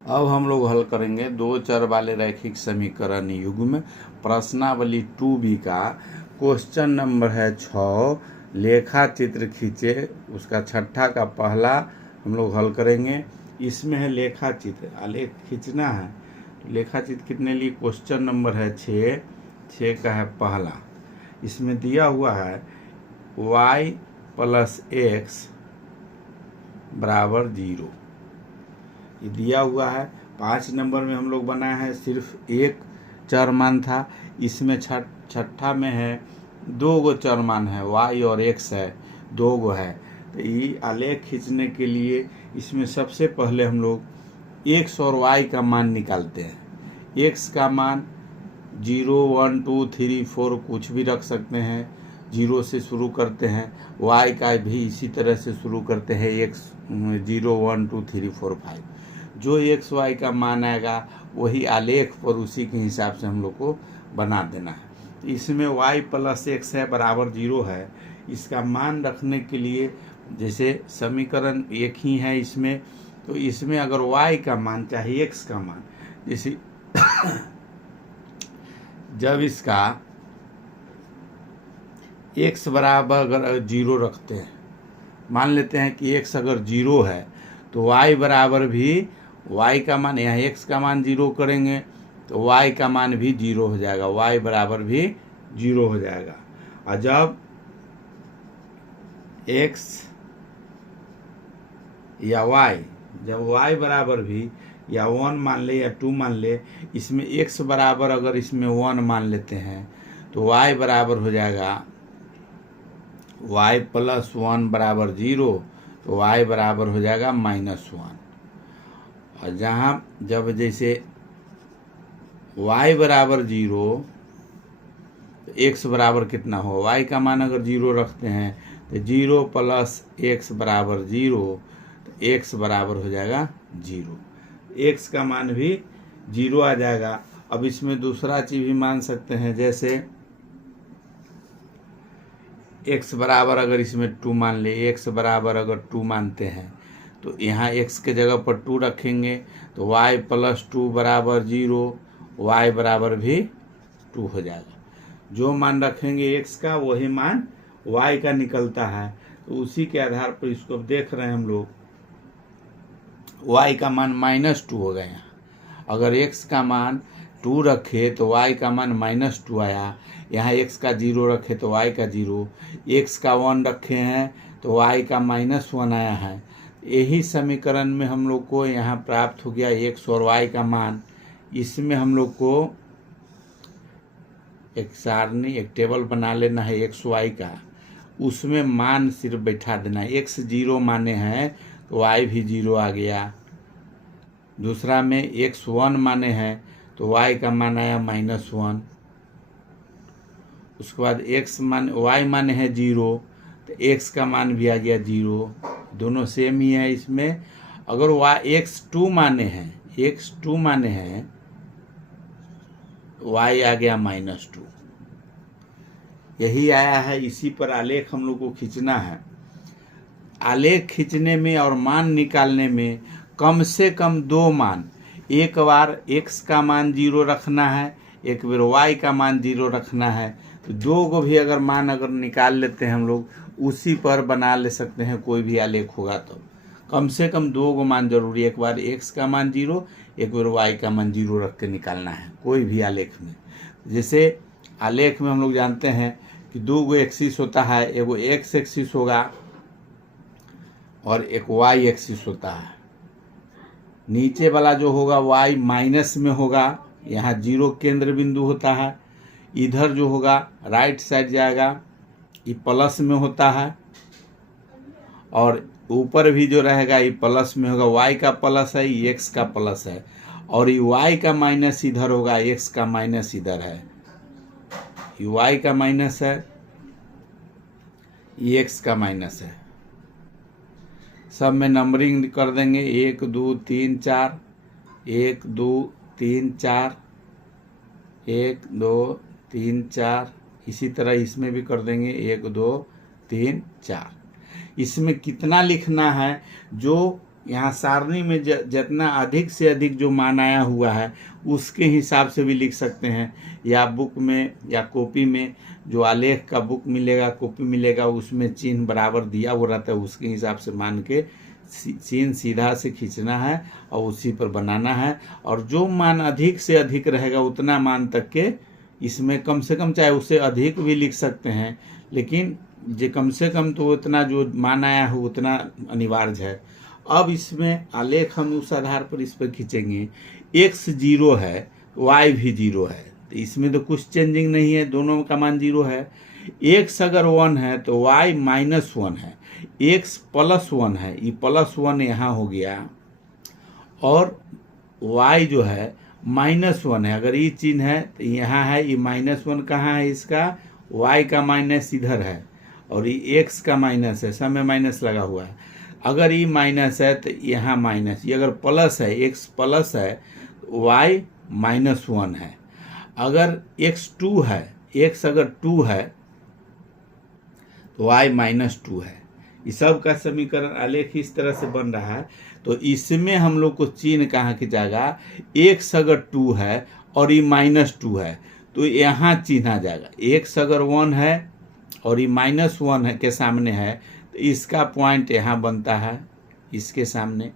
अब हम लोग हल करेंगे दो चर वाले रैखिक समीकरण युग्म प्रश्नावली 2B का क्वेश्चन नंबर है 6। लेखा चित्र खींचे, उसका छठा का पहला हम लोग हल करेंगे। इसमें है लेखा चित्र, आलेख खींचना है। तो लेखा चित्र कितने लिए क्वेश्चन नंबर है 6 का है पहला। इसमें दिया हुआ है y + x = 0, ये दिया हुआ है। 5 नंबर में हम लोग बनाए हैं, सिर्फ एक चर मान था। इसमें छठा में है 2 गो चर मान है, y और x है, 2 गो है। तो ये आलेख खींचने के लिए इसमें सबसे पहले हम लोग x और y का मान निकालते हैं। x का मान 0, 1, 2, 3, 4 कुछ भी रख सकते हैं, 0 से शुरू करते हैं। y का भी इसी तरह से शुरू करते हैं, x 0, 1, 2, 3, 4, 5। जो एक्स वाई का मान आएगा वही आलेख पर उसी के हिसाब से हम लोग को बना देना है। इसमें y + x है बराबर 0 है। इसका मान रखने के लिए जैसे समीकरण एक ही है इसमें, तो इसमें अगर y का मान चाहे x का मान, जैसे जब इसका x बराबर अगर 0 रखते हैं, मान लेते हैं कि x अगर 0 है तो y बराबर भी y का मान, यहाँ x का मान 0 करेंगे तो y का मान भी 0 हो जाएगा, y बराबर भी 0 हो जाएगा। और जब x या y, जब y बराबर भी या 1 मान ले या 2 मान ले, इसमें x बराबर अगर इसमें 1 मान लेते हैं तो y बराबर हो जाएगा y + 1 = 0, तो y बराबर हो जाएगा -1। और जहाँ जब जैसे y बराबर 0 तो x बराबर कितना हो, y का मान अगर 0 रखते हैं तो 0 + x बराबर 0, तो x बराबर हो जाएगा 0। x का मान भी 0 आ जाएगा। अब इसमें दूसरा चीज़ भी मान सकते हैं, जैसे x बराबर अगर इसमें 2 मान ले, x बराबर अगर 2 मानते हैं तो यहाँ x के जगह पर 2 रखेंगे तो y + 2 = 0, y बराबर भी 2 हो जाएगा। जो मान रखेंगे x का वही मान y का निकलता है। तो उसी के आधार पर इसको देख रहे हैं हम लोग, y का मान -2 हो गया। अगर x का मान 2 रखे तो y का मान -2 आया। यहाँ x का 0 रखे तो y का 0, x का 1 रखे हैं तो y का -1 आया है। यही समीकरण में हम लोग को यहाँ प्राप्त हो गया x और y का मान। इसमें हम लोग को एक सारणी, एक टेबल बना लेना है x y का, उसमें मान सिर्फ बैठा देना है। x 0 माने हैं तो y भी 0 आ गया। दूसरा में x 1 माने हैं तो y का मान आया -1। उसके बाद y माने है 0 तो x का मान भी आ गया 0। दोनों सेम ही है। इसमें अगर x 2 माने हैं y आ गया -2। यही आया है। इसी पर आलेख हम लोग को खींचना है। आलेख खींचने में और मान निकालने में कम से कम 2 मान, एक बार x का मान 0 रखना है, एक बार y का मान 0 रखना है। तो 2 को भी अगर मान अगर निकाल लेते हैं हम लोग, उसी पर बना ले सकते हैं कोई भी आलेख होगा। तो कम से कम 2 को मान जरूरी, एक बार x का मान 0, एक बार y का मान 0 रख के निकालना है कोई भी आलेख में। जैसे आलेख में हम लोग जानते हैं कि 2 गो एक्सिस होता है, एगो x एक्सिस होगा और एक y एक्सिस होता है। नीचे वाला जो होगा y माइनस में होगा, यहाँ 0 केंद्र बिंदु होता है। इधर जो होगा राइट साइड जाएगा, ये प्लस में होता है। और ऊपर भी जो रहेगा ये प्लस में होगा, y का प्लस है, ये x का प्लस है। और ये y का माइनस इधर होगा, x का माइनस इधर है। ये y का माइनस है, ये x का माइनस है। सब में नंबरिंग कर देंगे, 1 2 3 4, 1 2 3 4, 1 2 3 4। इसी तरह इसमें भी कर देंगे 1 2 3 4। इसमें कितना लिखना है, जो यहाँ सारणी में जितना अधिक से अधिक जो मान आया हुआ है उसके हिसाब से भी लिख सकते हैं, या बुक में या कॉपी में जो आलेख का बुक मिलेगा, कॉपी मिलेगा, उसमें चिन्ह बराबर दिया हुआ रहता है, उसके हिसाब से मान के चिन्ह सीधा से खींचना है और उसी पर बनाना है। और जो मान अधिक से अधिक रहेगा उतना मान तक के इसमें कम से कम, चाहे उससे अधिक भी लिख सकते हैं, लेकिन जो कम से कम तो उतना जो मान आया हो उतना अनिवार्य है। अब इसमें आलेख हम उस आधार पर इस पर खींचेंगे। x 0 है, y भी 0 है, तो इसमें तो कुछ चेंजिंग नहीं है, दोनों का मान 0 है। x अगर 1 है तो y -1 है, x +1 है, ये +1 यहाँ हो गया, और y जो है -1 है। अगर ये चिन्ह है तो यहाँ है, ये -1 कहाँ है इसका, y का माइनस इधर है, और ये x का माइनस है, सब में माइनस लगा हुआ है। अगर ये माइनस है तो यहाँ माइनस, ये अगर प्लस है, x प्लस है, y -1 है। अगर x 2 है, x अगर 2 है तो y -2 है। इस सब का समीकरण आलेख इस तरह से बन रहा है। तो इसमें हम लोग को चिन्ह कहाँ खिंचाएगा, x अगर 2 है और ये -2 है तो यहाँ चिन्ह आ जाएगा। x अगर 1 है और ये -1 है के सामने है तो इसका पॉइंट यहाँ बनता है इसके सामने।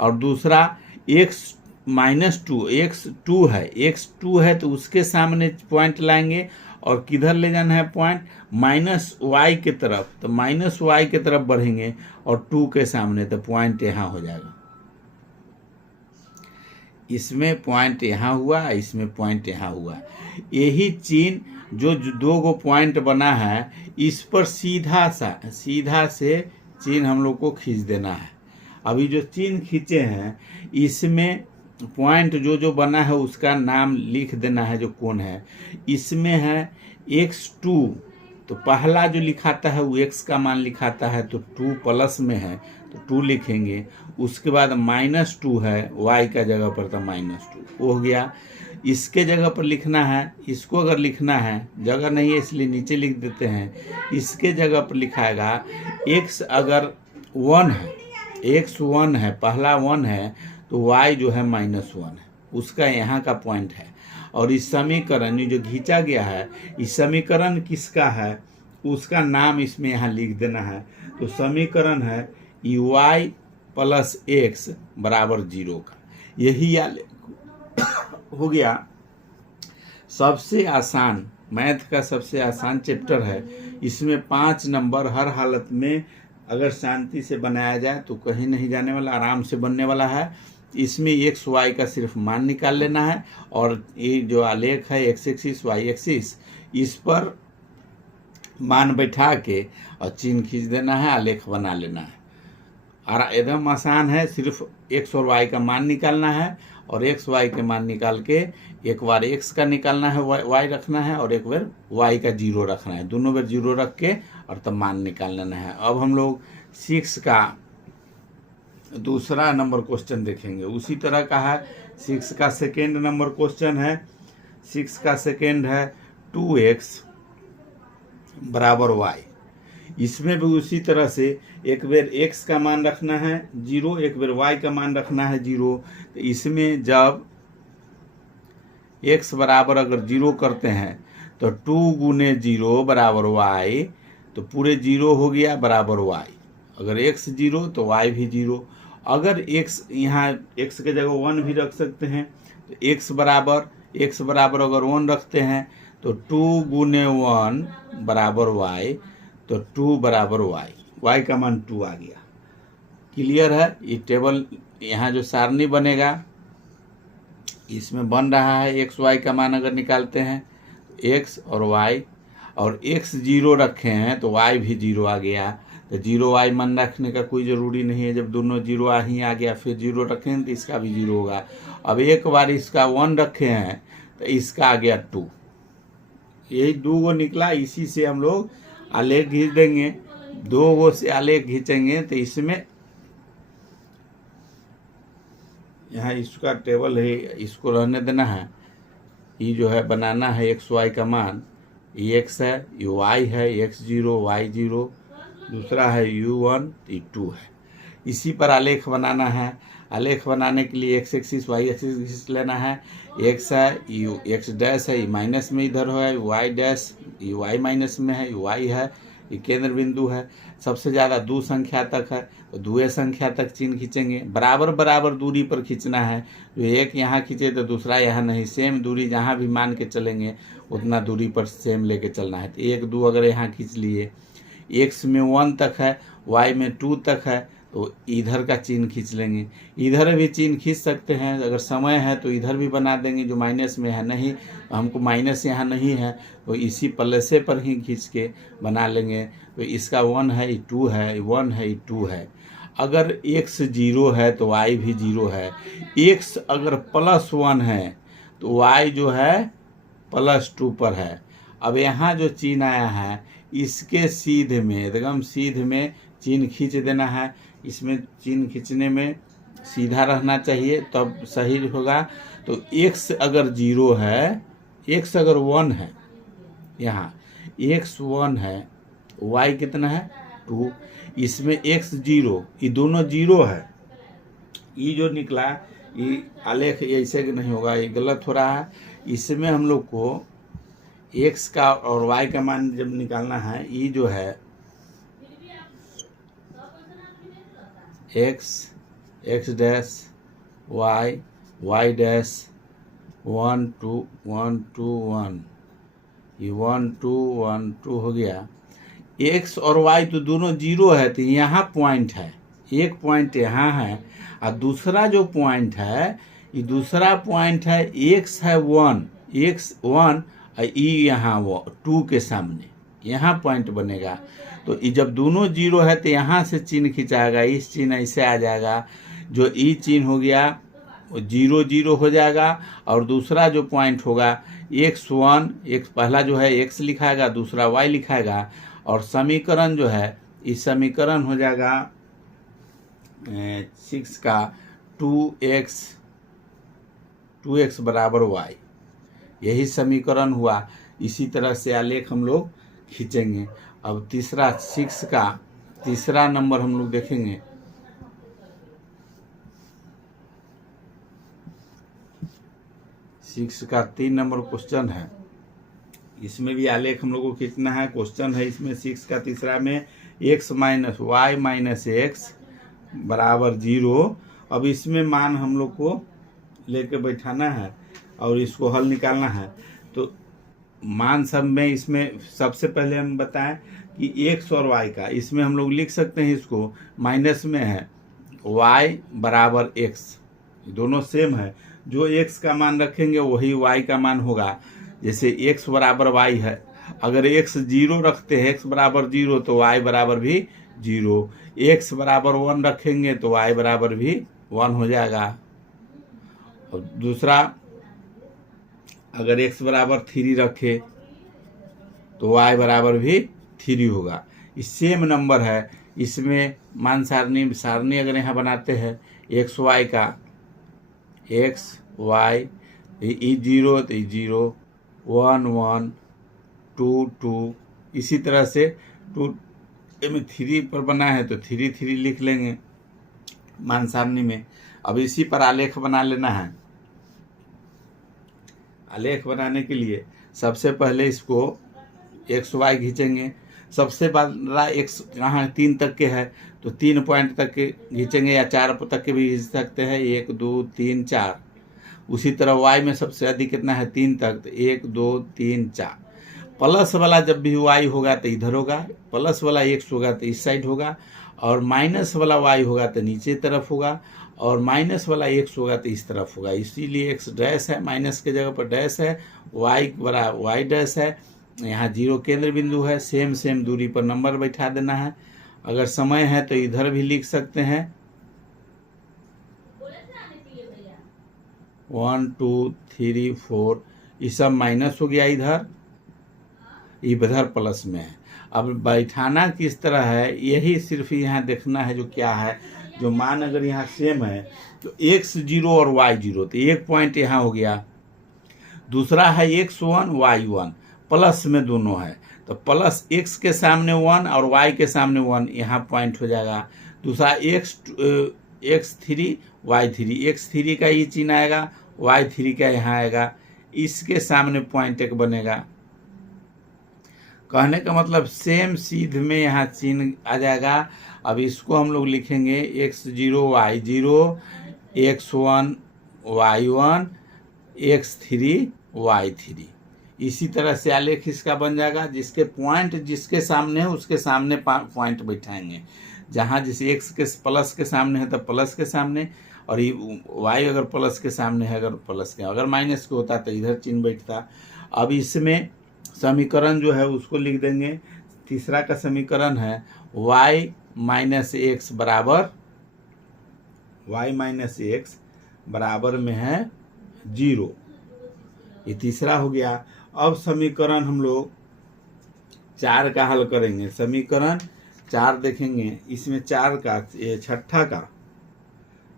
और दूसरा x -2, x 2 है, x 2 है तो उसके सामने पॉइंट लाएंगे, और किधर ले जाना है पॉइंट, -y के तरफ, तो -y के तरफ बढ़ेंगे और 2 के सामने, तो पॉइंट यहाँ हो जाएगा। इसमें पॉइंट यहाँ हुआ, इसमें पॉइंट यहाँ हुआ। यही चिन्ह जो 2 गो पॉइंट बना है इस पर सीधा से चिन्ह हम लोग को खींच देना है। अभी जो चिन्ह खींचे हैं इसमें पॉइंट जो बना है उसका नाम लिख देना है जो कौन है। इसमें है x2, तो पहला जो लिखाता है वो x का मान लिखाता है, तो 2 प्लस में है तो 2 लिखेंगे। उसके बाद -2 है y का जगह पर, तो -2 हो गया। इसके जगह पर लिखना है, इसको अगर लिखना है, जगह नहीं है इसलिए नीचे लिख देते हैं। इसके जगह पर लिखाएगा x अगर 1 है, x 1 है, पहला 1 है तो y जो है -1 है, उसका यहाँ का पॉइंट है। और इस समीकरण जो खींचा गया है, इस समीकरण किसका है उसका नाम इसमें यहाँ लिख देना है। तो समीकरण है y + x = 0 का। यही हो गया सबसे आसान, मैथ का सबसे आसान चैप्टर है। इसमें 5 नंबर हर हालत में अगर शांति से बनाया जाए तो कहीं नहीं जाने वाला, आराम से बनने वाला है। इसमें x y का सिर्फ मान निकाल लेना है, और ये जो आलेख है x एक्सिस y एक्सिस, इस पर मान बैठा के और चिन्ह खींच देना है, आलेख बना लेना है। और एकदम आसान है, सिर्फ x और y का मान निकालना है, और x y के मान निकाल के एक बार x का निकालना है, y रखना है, और एक बार y का 0 रखना है, दोनों बार 0 रख के और तब मान निकाल लेना है। अब हम लोग 6 का दूसरा नंबर क्वेश्चन देखेंगे। उसी तरह का है 6 का सेकेंड नंबर क्वेश्चन है। 6 का सेकेंड है 2x = y। इसमें भी उसी तरह से एक बार x का मान रखना है 0, एक बार y का मान रखना है 0। तो इसमें जब x बराबर अगर 0 करते हैं तो 2 × 0 = y, तो पूरे 0 हो गया बराबर y। अगर x 0 तो y भी 0। अगर x यहाँ x के जगह 1 भी रख सकते हैं, तो x बराबर अगर 1 रखते हैं तो 2 × 1 = y, तो 2 = y, y का मान 2 आ गया। क्लियर है। ये टेबल यहाँ जो सारणी बनेगा इसमें बन रहा है x y का मान अगर निकालते हैं x और y, और x 0 रखे हैं तो y भी 0 आ गया। तो 0 y मान रखने का कोई ज़रूरी नहीं है, जब दोनों 0 आ गया फिर 0 रखें तो इसका भी 0 होगा। अब एक बार इसका 1 रखे हैं तो इसका आ गया 2। यही 2 गो निकला, इसी से हम लोग आलेख खींच देंगे। 2 गो से आलेख खींचेंगे तो इसमें यहाँ इसका टेबल है, इसको रहने देना है। ये जो है बनाना है x y का मान, ये x है, ये y है, x 0 y 0, दूसरा है u1, ये 2 है। इसी पर आलेख बनाना है। आलेख बनाने के लिए एक्स एक्सिस वाई एक्सिस लेना है। एक्स है, यू एक्स डैश है, ये माइनस में इधर है, वाई डैश ये वाई माइनस में है, वाई है, ये केंद्र बिंदु है। सबसे ज़्यादा 2 संख्या तक है तो 2 संख्या तक चिन्ह खींचेंगे। बराबर बराबर दूरी पर खींचना है, जो एक यहाँ खींचे तो दूसरा यहाँ नहीं, सेम दूरी जहाँ भी मान के चलेंगे उतना दूरी पर सेम लेके चलना है। तो 1 2 अगर यहाँ खींच लिए, एक्स में 1 तक है, वाई में 2 तक है, तो इधर का चिन्ह खींच लेंगे। इधर भी चिन्ह खींच सकते हैं, अगर समय है तो इधर भी बना देंगे जो माइनस में है। नहीं तो हमको माइनस यहाँ नहीं है तो इसी प्लसे पर ही खींच के बना लेंगे। तो इसका 1 है, ये 2 है, 1 है, ये 2 है। अगर x 0 है तो y भी 0 है। x अगर +1 है तो y जो है +2 पर है। अब यहाँ जो चिन्ह आया है इसके सीधे में, एकदम सीधे में चिन्ह खींच देना है। इसमें चिन्ह खींचने में सीधा रहना चाहिए तब सही होगा। तो x अगर 0 है, x अगर 1 है, यहाँ x 1 है, y कितना है 2, इसमें x 0, ये दोनों 0 है। ये जो निकला ये आलेख ऐसे नहीं होगा, ये गलत हो रहा है। इसमें हम लोग को x का और y का मान जब निकालना है, ये जो है x डैश y डैश 1 2 1 2 1, ये 1 2 1 2 हो गया। x और y तो दोनों 0 है तो यहाँ पॉइंट है, एक पॉइंट यहाँ है और दूसरा जो पॉइंट है ये दूसरा पॉइंट है x है 1, x 1 और e यहाँ 2 के सामने यहाँ पॉइंट बनेगा। तो ये जब दोनों 0 है तो यहाँ से चिन्ह खिंचाएगा, इस चिन्ह ऐसे आ जाएगा। जो ई चिन्ह हो गया वो 0 0 हो जाएगा और दूसरा जो पॉइंट होगा x1, एक पहला जो है x लिखाएगा, दूसरा y लिखाएगा और समीकरण जो है इस समीकरण हो जाएगा 6 का 2x बराबर y, यही समीकरण हुआ। इसी तरह से आलेख हम लोग खींचेंगे। अब तीसरा 6 का तीसरा नंबर हम लोग देखेंगे। सिक्स का 3 नंबर क्वेश्चन है, इसमें भी आलेख हम लोग को खींचना है। क्वेश्चन है इसमें 6 का तीसरा में x minus Y minus X बराबर 0। अब इसमें मान हम लोग को लेके बैठाना है और इसको हल निकालना है। तो मान सब में इसमें सबसे पहले हम बताएं कि x और y का, इसमें हम लोग लिख सकते हैं, इसको माइनस में है y बराबर x, दोनों सेम है। जो x का मान रखेंगे वही y का मान होगा। जैसे x बराबर y है, अगर x 0 रखते हैं, x बराबर 0 तो y बराबर भी 0, x बराबर 1 रखेंगे तो y बराबर भी 1 हो जाएगा। और दूसरा अगर x बराबर 3 रखे तो y बराबर भी 3 होगा। इस सेम नंबर है। इसमें मान सारणी अगर यहाँ बनाते हैं x y का, x y ई 0 तो 0 1 1 2 2, इसी तरह से 2 में 3 पर बना है तो 3 3 लिख लेंगे मान सारणी में। अब इसी पर आलेख बना लेना है। आलेख बनाने के लिए सबसे पहले इसको एक्स वाई खींचेंगे। सबसे बड़ा एक्स यहाँ 3 तक के है तो 3 पॉइंट तक के खींचेंगे या 4 तक के भी खींच सकते हैं, 1 2 3 4। उसी तरह वाई में सबसे अधिक कितना है 3 तक, तो 1 2 3 4। प्लस वाला जब भी वाई होगा तो इधर होगा, प्लस वाला एक्स होगा तो इस साइड होगा, और माइनस वाला वाई होगा तो नीचे तरफ होगा, और माइनस वाला एक्स होगा तो इस तरफ होगा। इसीलिए एक्स डैश है, माइनस के जगह पर डैश है, वाई बड़ा वाई डैश है। यहाँ 0 केंद्र बिंदु है। सेम दूरी पर नंबर बैठा देना है। अगर समय है तो इधर भी लिख सकते हैं 1 2 3 4, ये सब माइनस हो गया इधर, इधर प्लस में है। अब बैठाना किस तरह है यही सिर्फ यहाँ देखना है। जो क्या है, जो मान अगर यहाँ सेम है तो x 0 और y 0, तो एक पॉइंट यहाँ हो गया। दूसरा है x 1 y 1, प्लस में दोनों है तो प्लस x के सामने 1 और y के सामने 1, यहाँ पॉइंट हो जाएगा। दूसरा x3 y3, x3 का ये चिन्ह आएगा, y3 का यहाँ आएगा, इसके सामने पॉइंट एक बनेगा। कहने का मतलब सेम सीध में यहाँ चिन्ह आ जाएगा। अब इसको हम लोग लिखेंगे x0 y0, x1 y1, x3 y3। इसी तरह से आलेख इसका बन जाएगा, जिसके पॉइंट जिसके सामने है उसके सामने पॉइंट बैठाएंगे। जहाँ जिसे x के प्लस के सामने है तो प्लस के सामने, और ये y अगर प्लस के सामने है, अगर प्लस के, अगर माइनस के होता तो इधर चिन्ह बैठता। अब इसमें समीकरण जो है उसको लिख देंगे। तीसरा का समीकरण है y माइनस एक्स बराबर में है 0। ये तीसरा हो गया। अब समीकरण हम लोग 4 का हल करेंगे। समीकरण 4 देखेंगे, इसमें 4 का छठा का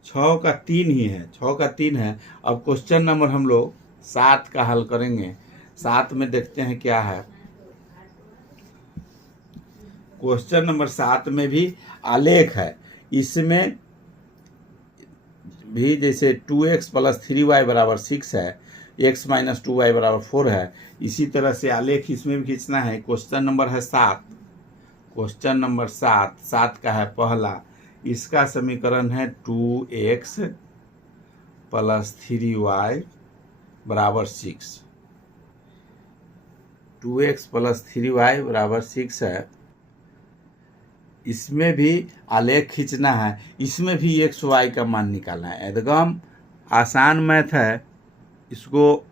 6 का 3 ही है, 6 का 3 है। अब क्वेश्चन नंबर हम लोग 7 का हल करेंगे। 7 में देखते हैं क्या है। क्वेश्चन नंबर 7 में भी आलेख है। इसमें भी जैसे 2x + 3y = 6 है, x - 2y = 4 है, इसी तरह से आलेख इसमें भी खींचना है। क्वेश्चन नंबर है 7। क्वेश्चन नंबर 7 का है पहला। इसका समीकरण है 2x + 3y = 6। 2x + 3y = 6 है। इसमें भी आलेख खींचना है। इसमें भी x y का मान निकालना है। एकदम आसान मैथ है, इसको